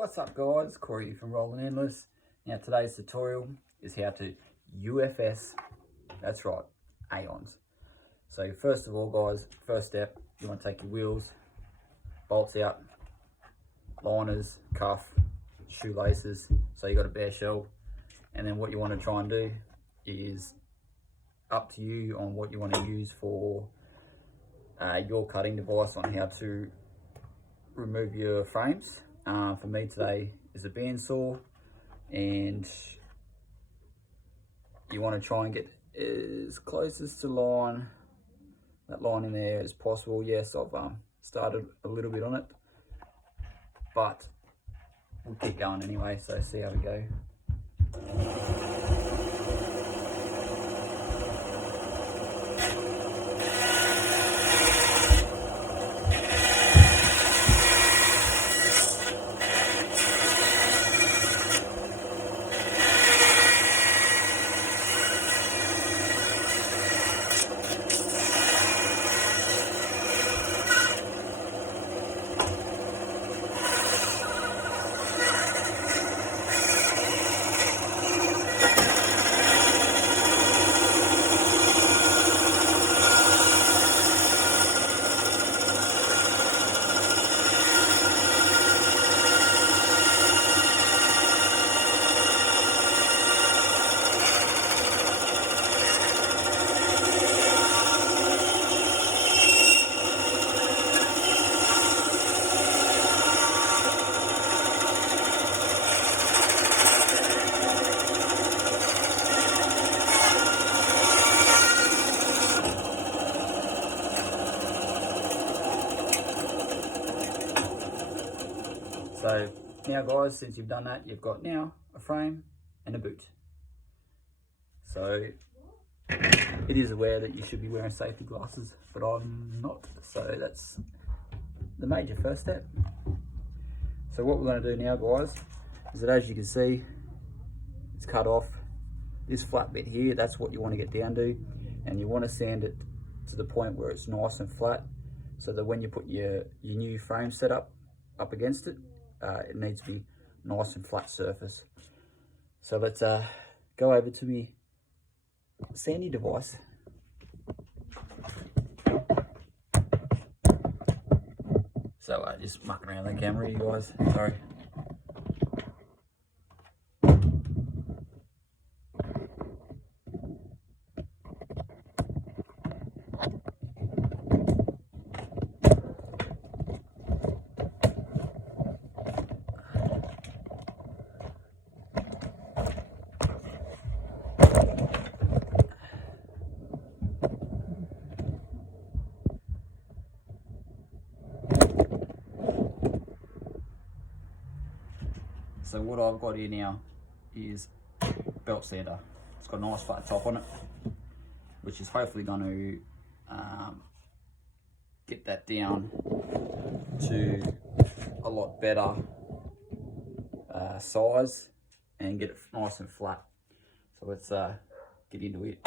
What's up guys, Corey from Rolling Endless. Now today's tutorial is how to UFS, that's right, Aeons. So first of all guys, first step, you want to take your wheels, bolts out, liners, cuff, shoelaces, so you got a bare shell. And then what you want to try and do is up to you on what you want to use for your cutting device on how to remove your frames. For me today is a bandsaw, and you want to try and get as closest to that line in there as possible. Yes, I've started a little bit on it, but we'll keep going anyway, so see how we go. So now guys, since you've done that, you've got now a frame and a boot. So it is aware that you should be wearing safety glasses, but I'm not. So that's the major first step. So what we're going to do now guys, is that as you can see, it's cut off. This flat bit here, that's what you want to get down to, and you want to sand it to the point where it's nice and flat, so that when you put your new frame setup up against it, it needs to be nice and flat surface. So let's go over to my sandy device. So just mucking around the camera, you guys, sorry. So what I've got here now is belt sander. It's got a nice flat top on it, which is hopefully going to get that down to a lot better size and get it nice and flat. So let's get into it.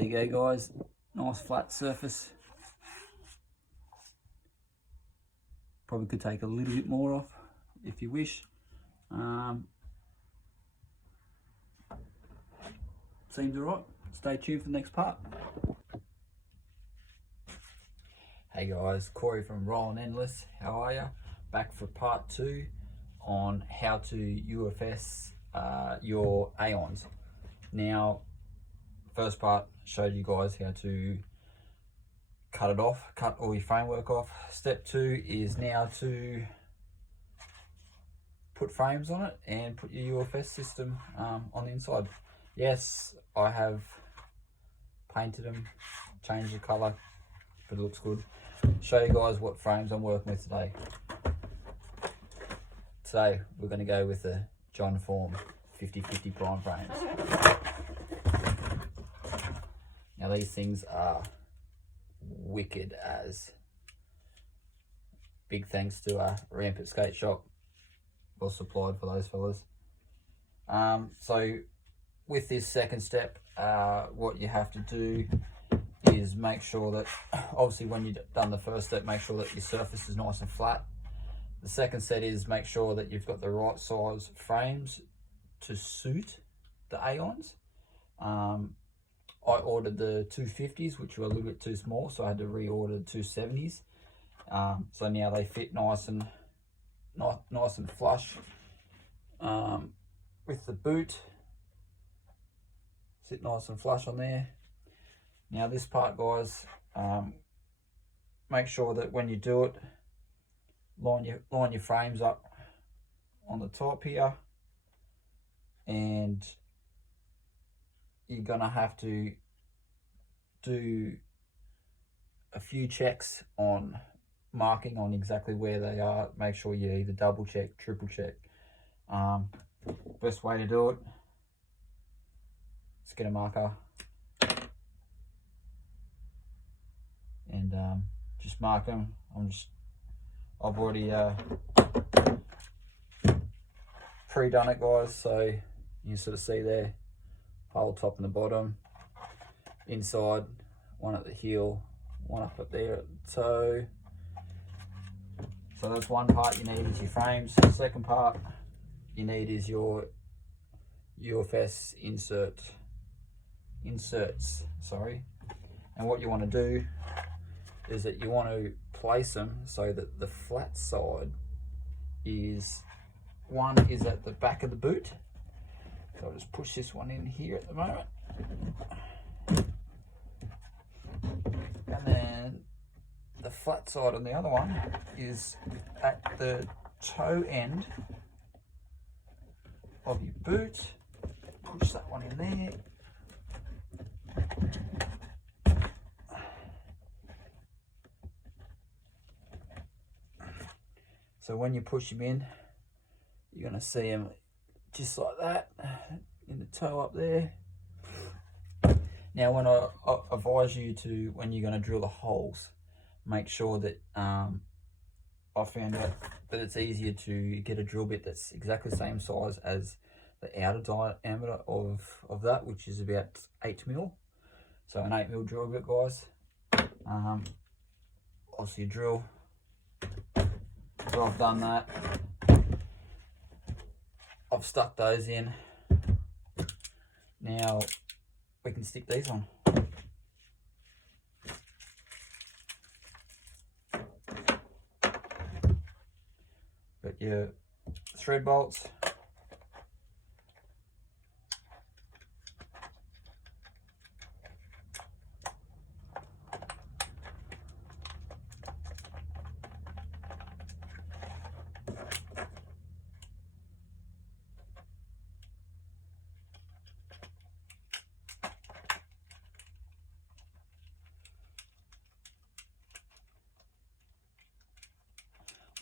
there you go guys, nice flat surface. Probably could take a little bit more off if you wish. Seems alright. Stay tuned for the next part. Hey guys, Corey from Rolling Endless. How are ya? Back for part 2 on how to UFS your Aeons. Now, first part showed you guys how to cut it off, cut all your framework off. Step 2 is now to put frames on it and put your UFS system on the inside. Yes, I have painted them, changed the colour, but it looks good. Show you guys what frames I'm working with today. Today we're going to go with the John Form 50/50 prime frames. Now these things are wicked as. Big thanks to Rampant Skate Shop, well supplied for those fellas. So with this second step, what you have to do is make sure that, obviously when you've done the first step, make sure that your surface is nice and flat. The second set is make sure that you've got the right size frames to suit the Aeons. I ordered the 250s, which were a little bit too small, so I had to reorder the 270s. So now they fit nice and flush. With the boot, sit nice and flush on there. Now this part, guys, make sure that when you do it, line your frames up on the top here, and you're gonna have to do a few checks on marking on exactly where they are. Make sure you either double check, triple check. Best way to do it, let's get a marker and just mark them. I've already pre-done it, guys, so you can sort of see there, hole top and the bottom, inside, one at the heel, one up there at the toe. So that's one part you need is your frames. The second part you need is your UFS inserts, sorry. And what you want to do is that you want to place them so that the flat side is, one is at the back of the boot. So I'll just push this one in here at the moment. And then the flat side on the other one is at the toe end of your boot. Push that one in there. So when you push them in, you're going to see them just like that, in the toe up there. Now when I advise you to, when you're going to drill the holes, make sure that, I found out that it's easier to get a drill bit that's exactly the same size as the outer diameter of that, which is about 8mm. So an 8mm drill bit, guys. Obviously drill. So I've done that. I've stuck those in. Now we can stick these on. Got your thread bolts.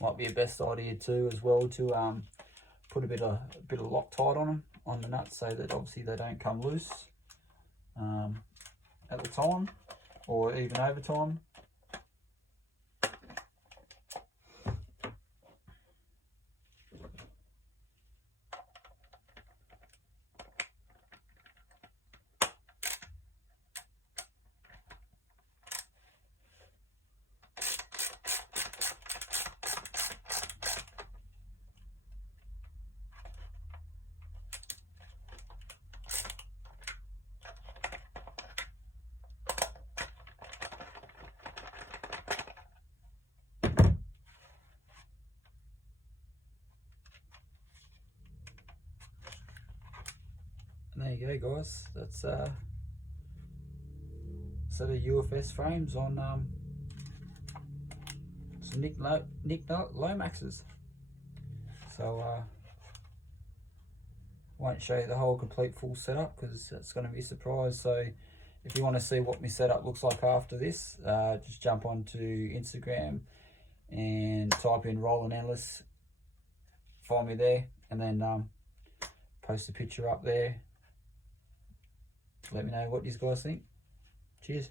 Might be a best idea too, as well, to put a bit of Loctite on them, on the nuts, so that obviously they don't come loose at the time, or even over time. And there you go, guys. That's a set of UFS frames on some Nick Lomaxes. So won't show you the whole complete full setup because it's going to be a surprise. So if you want to see what my setup looks like after this, just jump onto Instagram and type in Roland Endless, find me there, and then post a picture up there. Let me know what you guys think. Cheers.